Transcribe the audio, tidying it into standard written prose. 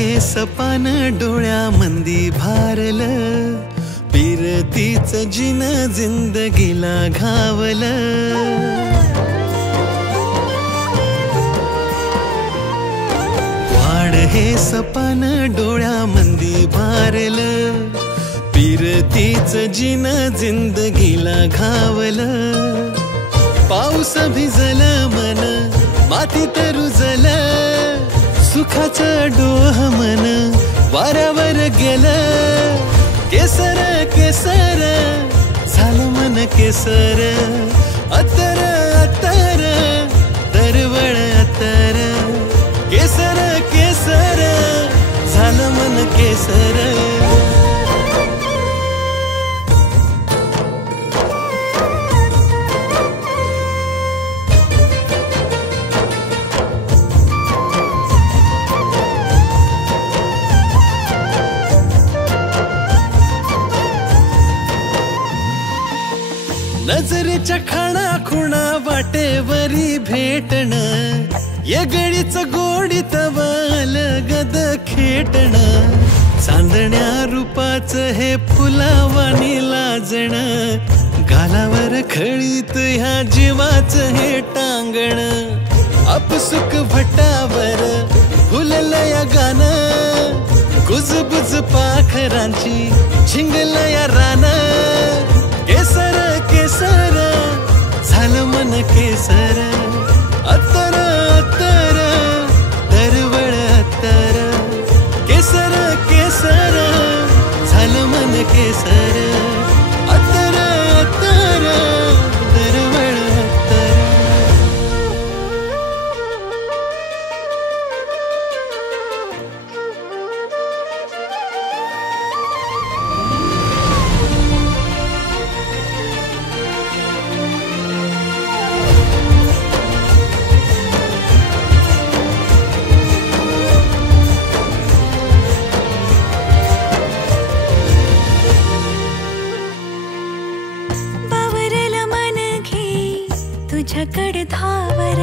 हे सपान डोळ्यामंदी भारलं, पिरतीच जिन जिंदगीला घावलं. वाढ हे सपान डोळ्यामंदी भारलं, पिरतीच जिन जिंदगीला घावलं. पाऊस भिजलं मन मातीत रुजलं, सुखाचं डोह मन वाऱ्यावर गेलं. केसर केसर झालं मन केसर, अत्तर अत्तर दरवळ अत्तर. केसर केसर झालं मन केसर. नजरेच्या खाणा खुणा वाटेवरी भेटण, येगळीच गोडीत अलगद खेटण. चांदण्या रूपाचं हे फुलावानी लाजण, गालावर खळीत ह्या जीवाचं हे टांगण. अपसुक भटावर फुललं या गाणं, कुजबुज पाखरांची झिंगलं या रानं. केसर केसर झालं मन केसर, अत्तर अत्तर दरवळ अत्तर. केसर केसर झालं मन केसर, अत्तर अत्तर दरवळ अत्तर. तुझ्याकडे धावर